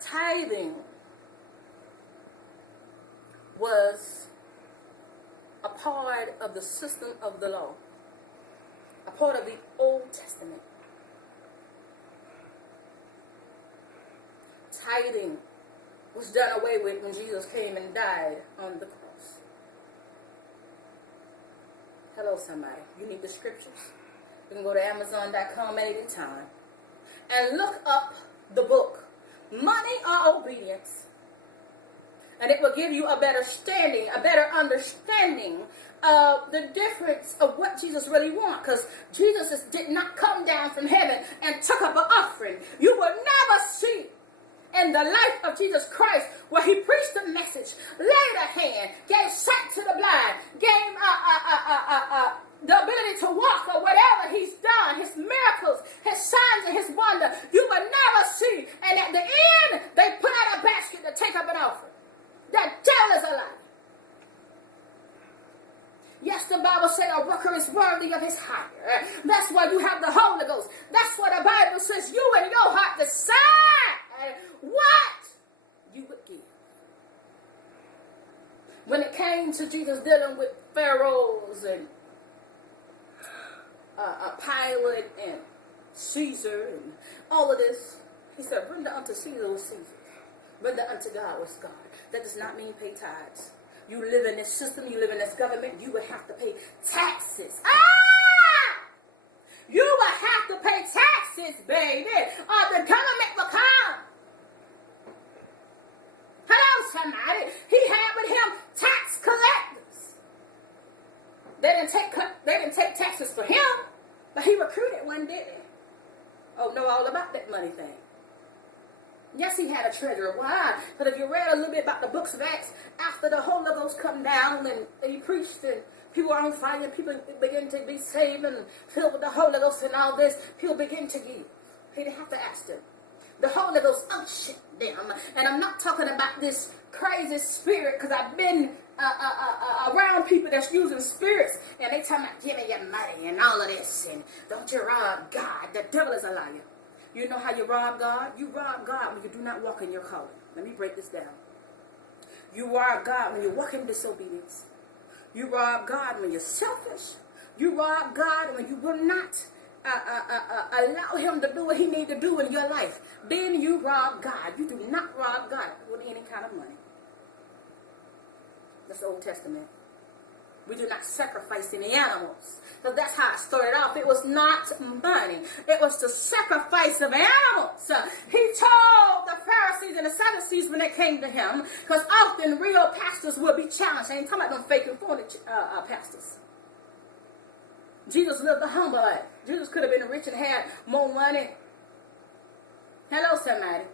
Tithing was a part of the system of the law, a part of the Old Testament. Tithing was done away with when Jesus came and died on the cross. Hello, somebody. You need the scriptures? You can go to Amazon.com at any time and look up the book, Money or Obedience. And it will give you a better standing, a better understanding of the difference of what Jesus really wants. Because Jesus did not come down from heaven and took up an offering. You will never see in the life of Jesus Christ where he preached the message, laid a hand, gave sight to the blind, gave the ability to walk or whatever he's done, his miracles, his signs and his wonder. You will never see. And at the end, they put out a basket to take up an offering. The devil is a lie. Yes, the Bible says a worker is worthy of his hire. That's why you have the Holy Ghost. That's what the Bible says. You in your heart decide what you would give. When it came to Jesus dealing with pharaohs and Pilate and Caesar and all of this, he said, render unto Caesar what Caesar. Render unto God what's God. That does not mean pay tithes. You live in this system, you live in this government, you would have to pay taxes. You will have to pay taxes, baby, or the government will come. Hello, somebody. He had with him tax collectors. They didn't take taxes for him, but he recruited one, didn't he? Oh, know all about that money thing. Yes, he had a treasurer. Why? But if you read a little bit about the books of Acts, after the Holy Ghost come down and he preached and people were on fire, and people begin to be saved and filled with the Holy Ghost and all this, people begin to give. He didn't have to ask them. The Holy Ghost unctioned them. And I'm not talking about this crazy spirit, because I've been around people that's using spirits and they tell me, give me your money and all of this, and don't you rob God. The devil is a liar. You know how you rob God? You rob God when you do not walk in your calling. Let me break this down. You rob God when you walk in disobedience. You rob God when you're selfish. You rob God when you will not allow him to do what he needs to do in your life. Then you rob God. You do not rob God with any kind of money. That's the Old Testament. We do not sacrifice any animals. So that's how it started off. It was not money. It was the sacrifice of animals. He told the Pharisees and the Sadducees when they came to him, because often real pastors will be challenged. I ain't talking about them fake and phony pastors. Jesus lived a humble life. Jesus could have been rich and had more money. Hello, somebody.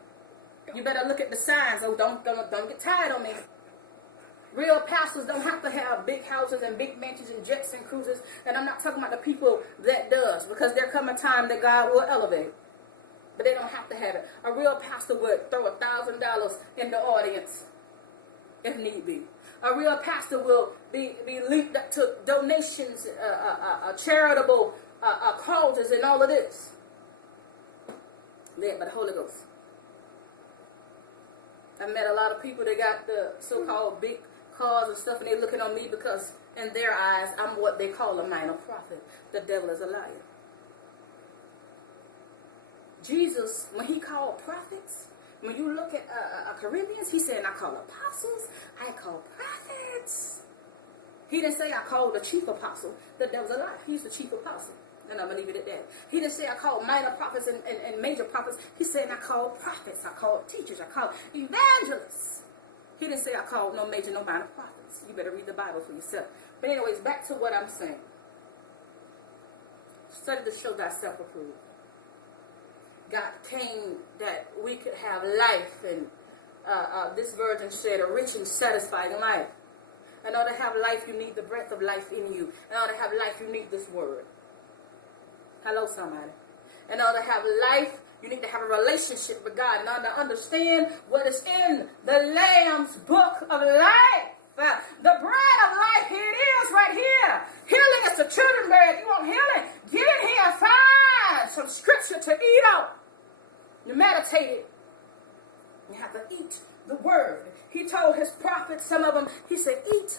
You better look at the signs. Oh, don't get tired on me. Real pastors don't have to have big houses and big mansions and jets and cruises. And I'm not talking about the people that does, because there come a time that God will elevate. But they don't have to have it. A real pastor would throw $1,000 in the audience if need be. A real pastor will be linked up to donations, charitable causes and all of this. Led by the Holy Ghost. I met a lot of people that got the so-called big cars and stuff, and they're looking on me because in their eyes I'm what they call a minor prophet. The devil is a liar. Jesus, when he called prophets, when you look at Corinthians, he said, I call apostles, I call prophets. He didn't say I called the chief apostle. The devil's a liar. He's the chief apostle. And I'm going to leave it at that. He didn't say I called minor prophets and major prophets. He said I called prophets, I called teachers, I called evangelists. He didn't say I called no major, no minor prophets. You better read the Bible for yourself. But anyways, back to what I'm saying. Study to show thyself approved. God came that we could have life, and this virgin said a rich and satisfying life. In order to have life, you need the breath of life in you. In order to have life, you need this word. Hello, somebody. In order to have life, you need to have a relationship with God. In order to understand what is in the Lamb's book of life. The bread of life, here it is right here. Healing is the children's bread. You want healing? Get in here and find some scripture to eat on. You meditate it. You have to eat the word. He told his prophets, some of them, he said, eat